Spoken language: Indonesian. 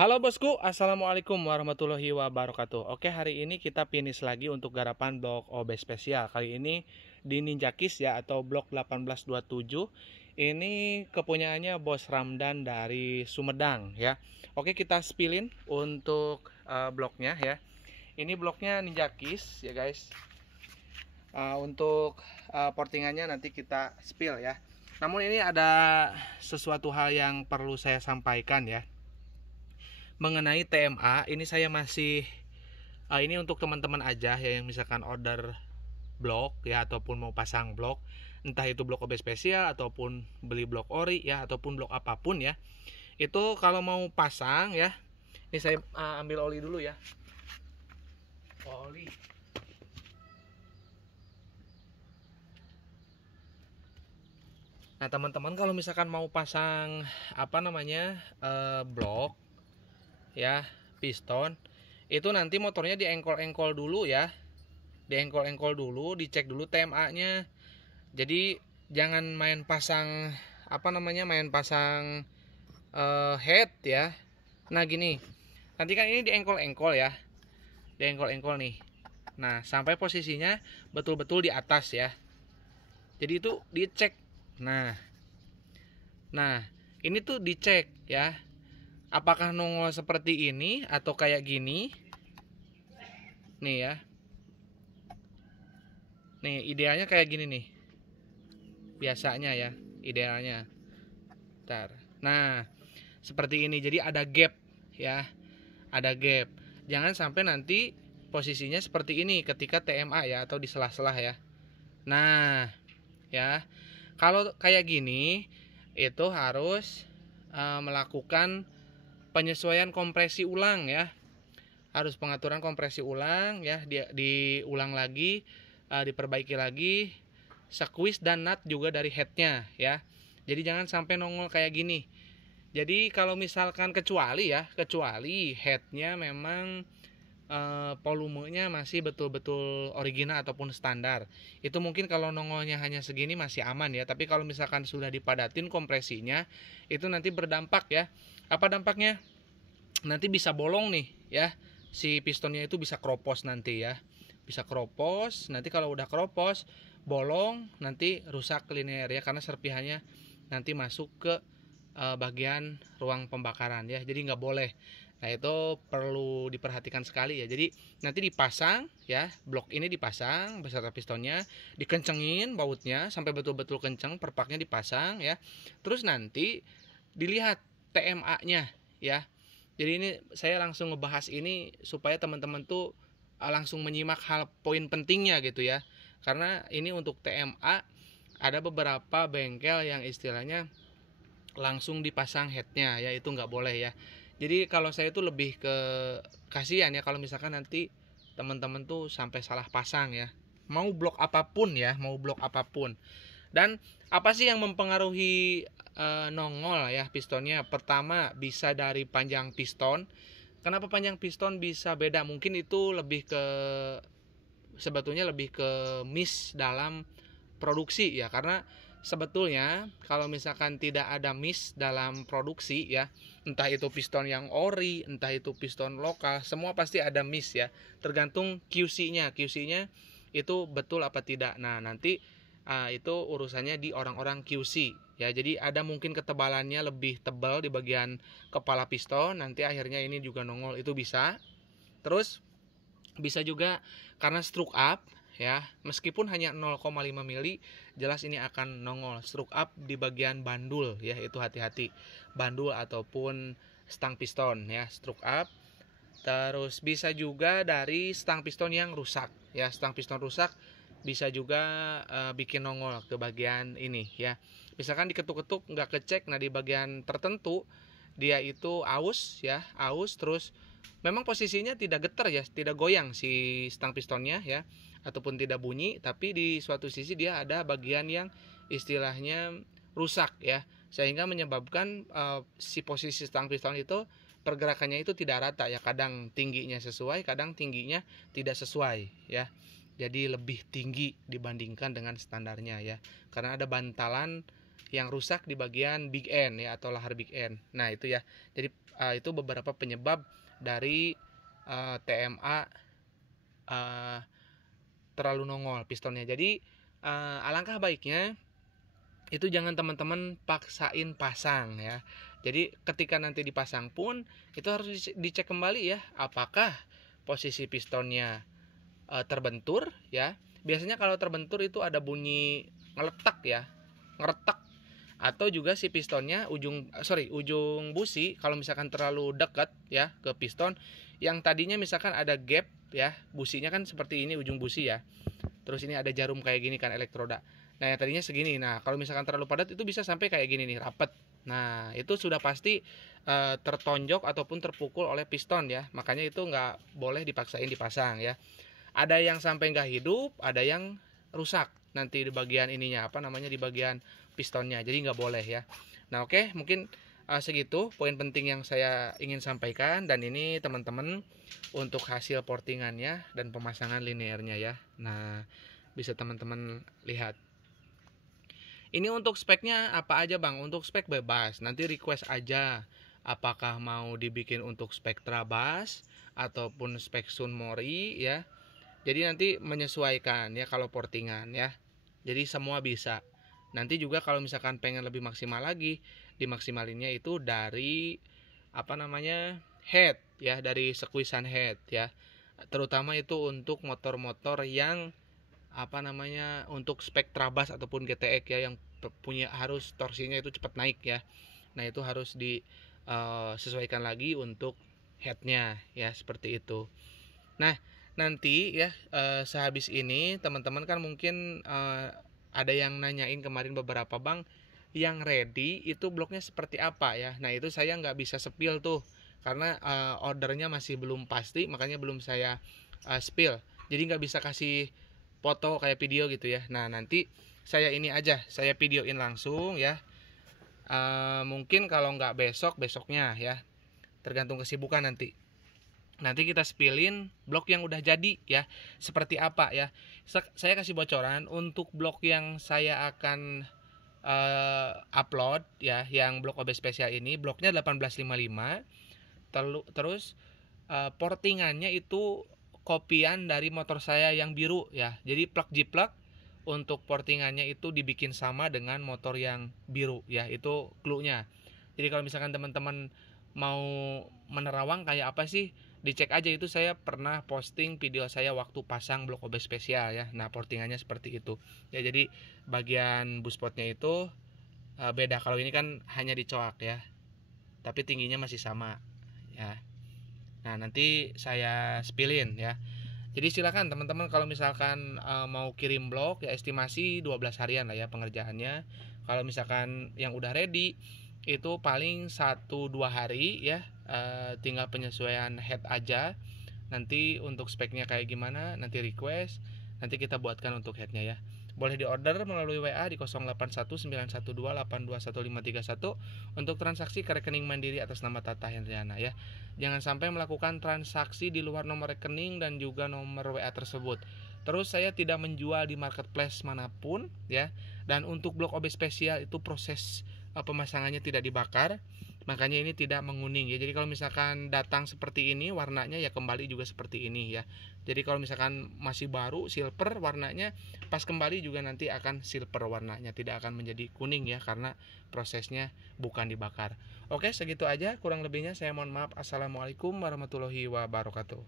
Halo bosku, assalamualaikum warahmatullahi wabarakatuh. Oke, hari ini kita finish lagi untuk garapan blok OB spesial. Kali ini di Ninjakis ya, atau blok 1827. Ini kepunyaannya Bos Ramdan dari Sumedang ya. Oke, kita spillin untuk bloknya ya. Ini bloknya Ninjakis ya guys. Untuk portingannya nanti kita spill ya. Namun ini ada sesuatu hal yang perlu saya sampaikan ya. Mengenai TMA, ini saya masih ini untuk teman-teman aja ya, yang misalkan order blok ya, ataupun mau pasang blok, entah itu blok OB spesial ataupun beli blok ori ya, ataupun blok apapun ya. Itu kalau mau pasang ya, ini saya ambil oli dulu ya. Oli. Nah, teman-teman kalau misalkan mau pasang blok ya, piston, itu nanti motornya diengkol-engkol dulu ya, diengkol-engkol dulu, dicek dulu TMA-nya. Jadi jangan main pasang head ya. Nah gini, nanti kan ini diengkol-engkol ya, diengkol-engkol nih. Nah sampai posisinya betul-betul di atas ya. Jadi itu dicek. Nah ini tuh dicek ya, apakah nongol seperti ini atau kayak gini nih ya. Nih idealnya kayak gini nih, biasanya ya, idealnya. Bentar. Nah seperti ini, jadi ada gap ya, ada gap. Jangan sampai nanti posisinya seperti ini ketika TMA ya, atau di sela-sela ya. Nah ya, kalau kayak gini itu harus melakukan penyesuaian kompresi ulang ya, harus pengaturan kompresi ulang ya, diulang lagi, diperbaiki lagi, squeeze dan nut juga dari headnya ya. Jadi jangan sampai nongol kayak gini. Jadi kalau misalkan kecuali headnya memang volumenya masih betul-betul original ataupun standar, itu mungkin kalau nongolnya hanya segini masih aman ya. Tapi kalau misalkan sudah dipadatin kompresinya, itu nanti berdampak ya. Apa dampaknya? Nanti bisa bolong nih ya, si pistonnya itu bisa keropos nanti ya, bisa keropos. Nanti kalau udah keropos, bolong, nanti rusak linear ya, karena serpihannya nanti masuk ke bagian ruang pembakaran ya, jadi nggak boleh. Nah itu perlu diperhatikan sekali ya. Jadi nanti dipasang ya, blok ini dipasang beserta pistonnya, dikencengin bautnya sampai betul-betul kenceng, perpaknya dipasang ya. Terus nanti dilihat TMA-nya ya. Jadi ini saya langsung ngebahas ini supaya teman-teman tuh langsung menyimak hal poin pentingnya gitu ya. Karena ini untuk TMA ada beberapa bengkel yang istilahnya langsung dipasang headnya ya, itu nggak boleh ya. Jadi kalau saya itu lebih ke kasihan ya kalau misalkan nanti teman-teman tuh sampai salah pasang ya, mau blok apapun ya, mau blok apapun. Dan apa sih yang mempengaruhi nongol ya pistonnya? Pertama bisa dari panjang piston. Kenapa panjang piston bisa beda? Mungkin itu sebetulnya lebih ke miss dalam produksi ya, karena sebetulnya kalau misalkan tidak ada miss dalam produksi ya, entah itu piston yang ori, entah itu piston lokal, semua pasti ada miss ya, tergantung QC-nya itu betul apa tidak. Nah nanti itu urusannya di orang-orang QC ya. Jadi ada mungkin ketebalannya lebih tebal di bagian kepala piston, nanti akhirnya ini juga nongol, itu bisa. Terus bisa juga karena stroke up ya, meskipun hanya 0,5 mili, jelas ini akan nongol stroke up di bagian bandul ya, itu hati-hati, bandul ataupun stang piston ya, stroke up. Terus bisa juga dari stang piston yang rusak ya, stang piston rusak bisa juga bikin nongol ke bagian ini ya. Misalkan diketuk-ketuk nggak kecek, nah di bagian tertentu dia itu aus ya, aus, terus memang posisinya tidak getar ya, tidak goyang si stang pistonnya ya, ataupun tidak bunyi, tapi di suatu sisi dia ada bagian yang istilahnya rusak ya, sehingga menyebabkan si posisi stang piston itu pergerakannya itu tidak rata ya, kadang tingginya sesuai, kadang tingginya tidak sesuai ya. Jadi lebih tinggi dibandingkan dengan standarnya ya, karena ada bantalan yang rusak di bagian big end ya, atau lahar big end. Nah itu ya, jadi itu beberapa penyebab dari TMA terlalu nongol pistonnya. Jadi alangkah baiknya itu jangan teman-teman paksain pasang ya. Jadi ketika nanti dipasang pun itu harus dicek kembali ya, apakah posisi pistonnya terbentur ya. Biasanya kalau terbentur itu ada bunyi ngeletak ya, ngeretak. Atau juga si pistonnya ujung busi kalau misalkan terlalu dekat ya ke piston, yang tadinya misalkan ada gap ya, businya kan seperti ini ujung busi ya. Terus ini ada jarum kayak gini kan, elektroda. Nah, yang tadinya segini. Nah, kalau misalkan terlalu padat itu bisa sampai kayak gini nih, rapet. Nah, itu sudah pasti tertonjok ataupun terpukul oleh piston ya. Makanya itu nggak boleh dipaksain dipasang ya. Ada yang sampai nggak hidup, ada yang rusak nanti di bagian ininya, di bagian pistonnya. Jadi nggak boleh ya. Nah, oke, mungkin segitu poin penting yang saya ingin sampaikan. Dan ini teman-teman untuk hasil portingannya dan pemasangan linearnya ya. Nah, bisa teman-teman lihat. Ini untuk speknya apa aja bang? Untuk spek bebas, nanti request aja apakah mau dibikin untuk spek Trabas ataupun spek Sunmori ya. Jadi nanti menyesuaikan ya kalau portingan ya. Jadi semua bisa. Nanti juga kalau misalkan pengen lebih maksimal lagi, dimaksimalinnya itu dari head ya, dari squeezan head ya. Terutama itu untuk motor-motor yang untuk spek Trabas ataupun GTX ya, yang punya harus torsinya itu cepat naik ya. Nah itu harus disesuaikan lagi untuk headnya ya, seperti itu. Nah nanti ya sehabis ini teman-teman kan mungkin ada yang nanyain kemarin beberapa bang, yang ready itu bloknya seperti apa ya. Nah itu saya nggak bisa spill tuh karena ordernya masih belum pasti, makanya belum saya spill. Jadi nggak bisa kasih foto kayak video gitu ya. Nah nanti saya videoin langsung ya. Mungkin kalau nggak besoknya ya, tergantung kesibukan nanti kita spillin blok yang udah jadi ya, seperti apa ya. Saya kasih bocoran untuk blok yang saya akan upload ya, yang blok OB spesial ini bloknya 1855. Terus portingannya itu kopian dari motor saya yang biru ya. Jadi plug jiplak untuk portingannya itu dibikin sama dengan motor yang biru ya. Itu cluenya. Jadi kalau misalkan teman-teman mau menerawang kayak apa sih, dicek aja, itu saya pernah posting video saya waktu pasang blok OB spesial ya. Nah portingannya seperti itu ya. Jadi bagian buspotnya itu beda. Kalau ini kan hanya dicoak ya, tapi tingginya masih sama ya. Nah nanti saya spillin ya. Jadi silakan teman-teman kalau misalkan mau kirim blok ya, estimasi 12 harian lah ya pengerjaannya. Kalau misalkan yang udah ready itu paling 1-2 hari ya. Tinggal penyesuaian head aja. Nanti untuk speknya kayak gimana nanti request, nanti kita buatkan untuk headnya ya. Boleh diorder melalui WA di 081912821531 untuk transaksi ke rekening Mandiri atas nama Tata Hendriana ya. Jangan sampai melakukan transaksi di luar nomor rekening dan juga nomor WA tersebut. Terus saya tidak menjual di marketplace manapun ya. Dan untuk blok OB spesial itu proses pemasangannya tidak dibakar, makanya ini tidak menguning ya. Jadi kalau misalkan datang seperti ini warnanya ya kembali juga seperti ini ya. Jadi kalau misalkan masih baru silver warnanya, pas kembali juga nanti akan silver warnanya, tidak akan menjadi kuning ya, karena prosesnya bukan dibakar. Oke, segitu aja, kurang lebihnya saya mohon maaf. Assalamualaikum warahmatullahi wabarakatuh.